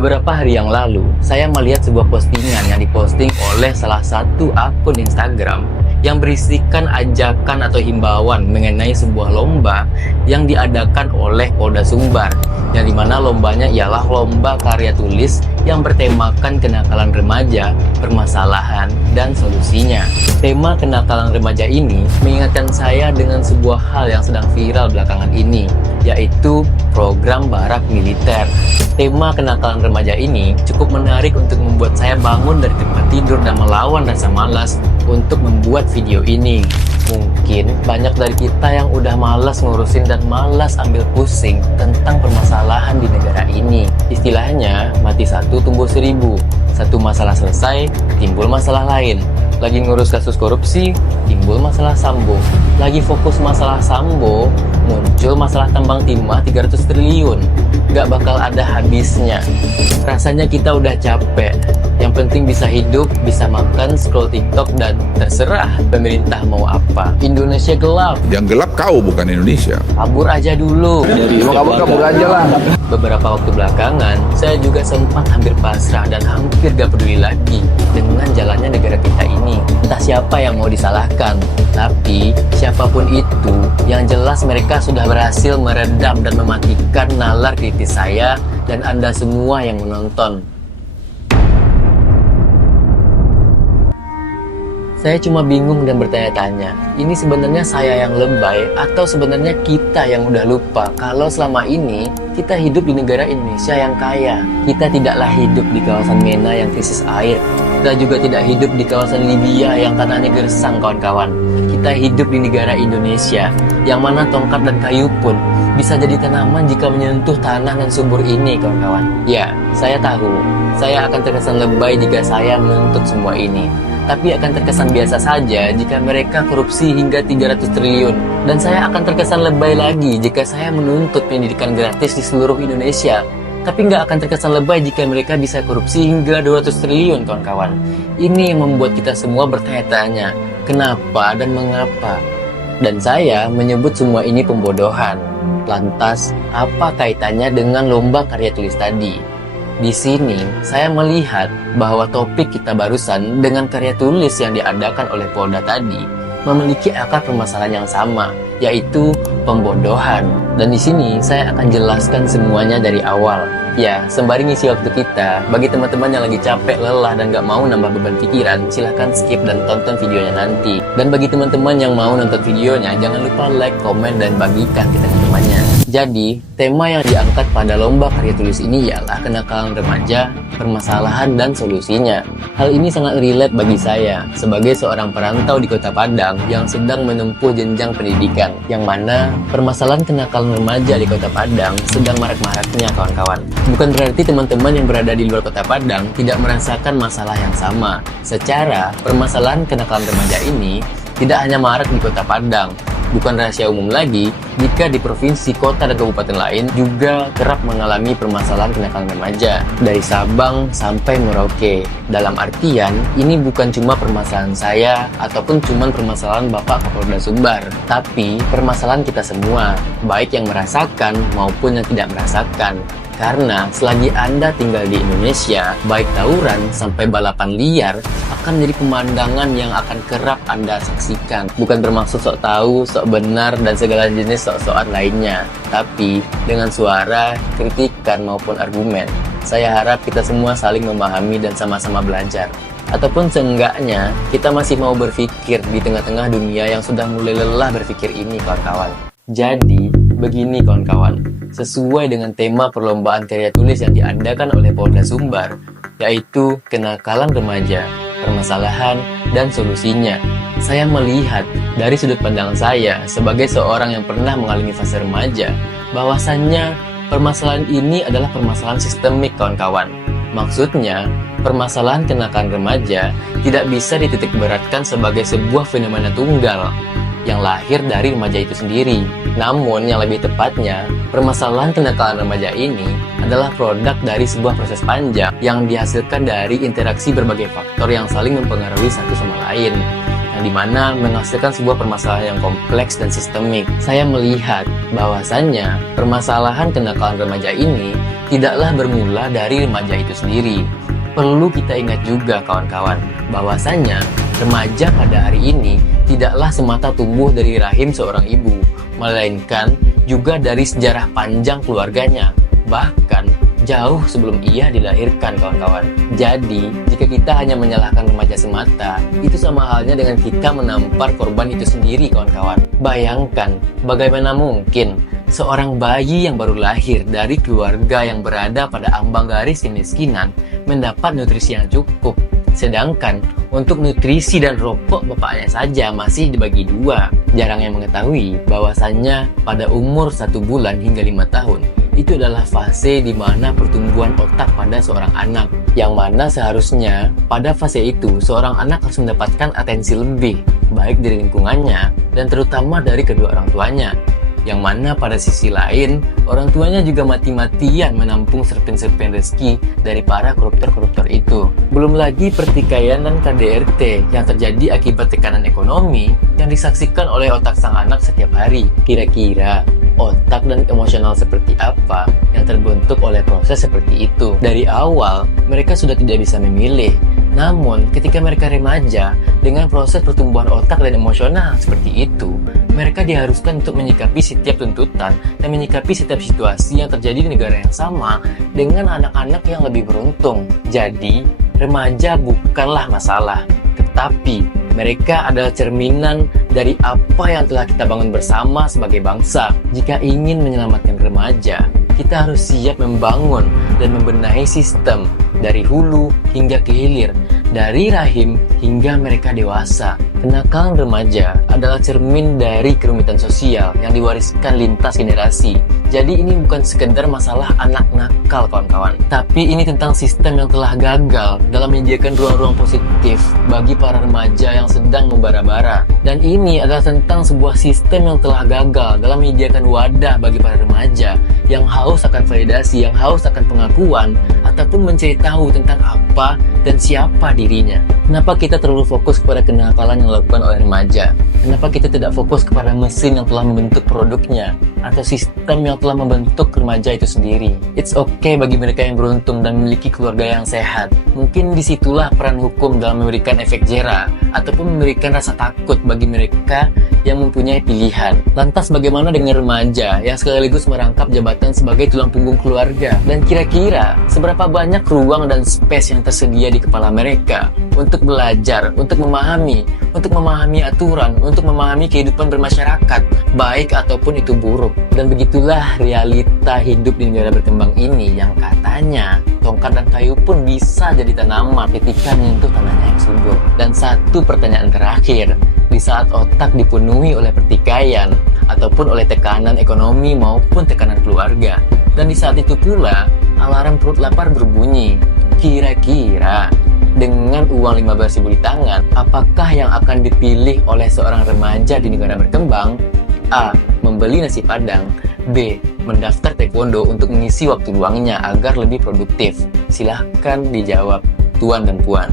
Beberapa hari yang lalu, saya melihat sebuah postingan yang diposting oleh salah satu akun Instagram yang berisikan ajakan atau himbauan mengenai sebuah lomba yang diadakan oleh Polda Sumbar, yang dimana lombanya ialah lomba karya tulis yang bertemakan kenakalan remaja, permasalahan, dan solusinya. Tema kenakalan remaja ini mengingatkan saya dengan sebuah hal yang sedang viral belakangan ini, yaitu program barak militer. Tema kenakalan remaja ini cukup menarik untuk membuat saya bangun dari tempat tidur dan melawan rasa malas untuk membuat video ini. Mungkin banyak dari kita yang udah malas ngurusin dan malas ambil pusing tentang permasalahan di negara ini. Istilahnya, mati satu tumbuh seribu. Satu masalah selesai, timbul masalah lain. Lagi ngurus kasus korupsi, timbul masalah Sambo. Lagi fokus masalah Sambo, muncul masalah tambang timah 300 triliun. Gak bakal ada habisnya. Rasanya kita udah capek. Yang penting bisa hidup, bisa makan, scroll TikTok, dan terserah pemerintah mau apa. Indonesia gelap. Yang gelap kau, bukan Indonesia. Kabur aja dulu. Kabur aja lah. Beberapa waktu belakangan, saya juga sempat hampir pasrah dan hampir gak peduli lagi dengan jalannya negara kita ini. Entah siapa yang mau disalahkan, tapi siapapun itu, yang jelas mereka sudah berhasil meredam dan mematikan nalar kritis saya dan Anda semua yang menonton. Saya cuma bingung dan bertanya-tanya, ini sebenarnya saya yang lebay atau sebenarnya kita yang udah lupa kalau selama ini kita hidup di negara Indonesia yang kaya. Kita tidaklah hidup di kawasan MENA yang krisis air. Kita juga tidak hidup di kawasan Libya yang tanahnya gersang, kawan-kawan. Kita hidup di negara Indonesia yang mana tongkat dan kayu pun bisa jadi tanaman jika menyentuh tanah dan subur ini, kawan-kawan. Ya, saya tahu, saya akan terkesan lebay jika saya menuntut semua ini. Tapi akan terkesan biasa saja jika mereka korupsi hingga 300 triliun. Dan saya akan terkesan lebay lagi jika saya menuntut pendidikan gratis di seluruh Indonesia. Tapi nggak akan terkesan lebay jika mereka bisa korupsi hingga 200 triliun, kawan-kawan. Ini yang membuat kita semua bertanya-tanya, kenapa dan mengapa? Dan saya menyebut semua ini pembodohan. Lantas, apa kaitannya dengan lomba karya tulis tadi? Di sini, saya melihat bahwa topik kita barusan dengan karya tulis yang diadakan oleh Polda tadi memiliki akar permasalahan yang sama, yaitu pembodohan. Dan di sini, saya akan jelaskan semuanya dari awal. Ya, sembari ngisi waktu kita, bagi teman-teman yang lagi capek, lelah, dan gak mau nambah beban pikiran, silahkan skip dan tonton videonya nanti. Dan bagi teman-teman yang mau nonton videonya, jangan lupa like, komen, dan bagikan ke teman-temannya. Jadi, tema yang diangkat pada lomba karya tulis ini ialah kenakalan remaja, permasalahan, dan solusinya. Hal ini sangat relate bagi saya, sebagai seorang perantau di Kota Padang yang sedang menempuh jenjang pendidikan, yang mana permasalahan kenakalan remaja di Kota Padang sedang marak-maraknya, kawan-kawan. Bukan berarti teman-teman yang berada di luar Kota Padang tidak merasakan masalah yang sama. Secara, permasalahan kenakalan remaja ini tidak hanya marak di Kota Padang. Bukan rahasia umum lagi jika di provinsi, kota, dan kabupaten lain juga kerap mengalami permasalahan kenakalan remaja dari Sabang sampai Merauke. Dalam artian, ini bukan cuma permasalahan saya ataupun cuma permasalahan Bapak Kapolda Sumbar, tapi permasalahan kita semua, baik yang merasakan maupun yang tidak merasakan. Karena selagi Anda tinggal di Indonesia, baik tawuran sampai balapan liar akan menjadi pemandangan yang akan kerap Anda saksikan. Bukan bermaksud sok tahu, sok benar, dan segala jenis sok-sokan lainnya. Tapi dengan suara, kritikan, maupun argumen. Saya harap kita semua saling memahami dan sama-sama belajar. Ataupun seenggaknya, kita masih mau berpikir di tengah-tengah dunia yang sudah mulai lelah berpikir ini, kawan-kawan. Jadi, begini kawan-kawan, sesuai dengan tema perlombaan karya tulis yang diadakan oleh Polda Sumbar, yaitu kenakalan remaja, permasalahan, dan solusinya. Saya melihat dari sudut pandang saya sebagai seorang yang pernah mengalami fase remaja, bahwasannya permasalahan ini adalah permasalahan sistemik, kawan-kawan. Maksudnya, permasalahan kenakalan remaja tidak bisa dititik beratkan sebagai sebuah fenomena tunggal yang lahir dari remaja itu sendiri. Namun yang lebih tepatnya, permasalahan kenakalan remaja ini adalah produk dari sebuah proses panjang yang dihasilkan dari interaksi berbagai faktor yang saling mempengaruhi satu sama lain, yang dimana menghasilkan sebuah permasalahan yang kompleks dan sistemik. Saya melihat bahwasannya permasalahan kenakalan remaja ini tidaklah bermula dari remaja itu sendiri. Perlu kita ingat juga kawan-kawan, bahwasanya remaja pada hari ini tidaklah semata tumbuh dari rahim seorang ibu, melainkan juga dari sejarah panjang keluarganya, bahkan jauh sebelum ia dilahirkan kawan-kawan. Jadi, jika kita hanya menyalahkan remaja semata, itu sama halnya dengan kita menampar korban itu sendiri kawan-kawan. Bayangkan, bagaimana mungkin seorang bayi yang baru lahir dari keluarga yang berada pada ambang garis kemiskinan mendapat nutrisi yang cukup, sedangkan untuk nutrisi dan rokok bapaknya saja masih dibagi dua. Jarang yang mengetahui bahwasannya pada umur 1 bulan hingga 5 tahun, itu adalah fase di mana pertumbuhan otak pada seorang anak, yang mana seharusnya pada fase itu seorang anak harus mendapatkan atensi lebih, baik dari lingkungannya dan terutama dari kedua orang tuanya. Yang mana pada sisi lain, orang tuanya juga mati-matian menampung serpin-serpin rezeki dari para koruptor-koruptor itu. Belum lagi pertikaian dan KDRT yang terjadi akibat tekanan ekonomi yang disaksikan oleh otak sang anak setiap hari. Kira-kira otak dan emosional seperti apa yang terbentuk oleh proses seperti itu? Dari awal, mereka sudah tidak bisa memilih. Namun, ketika mereka remaja, dengan proses pertumbuhan otak dan emosional seperti itu, mereka diharuskan untuk menyikapi setiap tuntutan dan menyikapi setiap situasi yang terjadi di negara yang sama dengan anak-anak yang lebih beruntung. Jadi, remaja bukanlah masalah, tetapi mereka adalah cerminan dari apa yang telah kita bangun bersama sebagai bangsa. Jika ingin menyelamatkan remaja, kita harus siap membangun dan membenahi sistem dari hulu hingga ke hilir, dari rahim hingga mereka dewasa. Kenakalan remaja adalah cermin dari kerumitan sosial yang diwariskan lintas generasi. Jadi ini bukan sekedar masalah anak nakal kawan-kawan, tapi ini tentang sistem yang telah gagal dalam menyediakan ruang-ruang positif bagi para remaja yang sedang membara-bara. Dan ini adalah tentang sebuah sistem yang telah gagal dalam menyediakan wadah bagi para remaja yang haus akan validasi, yang haus akan pengakuan, ataupun mencari tahu tentang apa dan siapa dirinya. Kenapa kita terlalu fokus kepada kenakalan yang dilakukan oleh remaja? Kenapa kita tidak fokus kepada mesin yang telah membentuk produknya atau sistem yang telah membentuk remaja itu sendiri? It's okay bagi mereka yang beruntung dan memiliki keluarga yang sehat. Mungkin disitulah peran hukum dalam memberikan efek jera ataupun memberikan rasa takut bagi mereka yang mempunyai pilihan. Lantas bagaimana dengan remaja yang sekaligus merangkap jabatan sebagai tulang punggung keluarga? Dan kira-kira seberapa banyak ruang dan space yang tersedia di kepala mereka untuk belajar, untuk memahami aturan, untuk memahami kehidupan bermasyarakat, baik ataupun itu buruk. Dan begitulah realita hidup di negara berkembang ini yang katanya tongkat dan kayu pun bisa jadi tanaman ketika menyentuh tanahnya yang subur. Dan satu pertanyaan terakhir, di saat otak dipenuhi oleh pertikaian ataupun oleh tekanan ekonomi maupun tekanan keluarga, dan di saat itu pula alarm perut lapar berbunyi, kira-kira dengan uang 15.000 di tangan, apakah yang akan dipilih oleh seorang remaja di negara berkembang? A. Membeli nasi padang. B. Mendaftar taekwondo untuk mengisi waktu luangnya agar lebih produktif. Silahkan dijawab, tuan dan puan.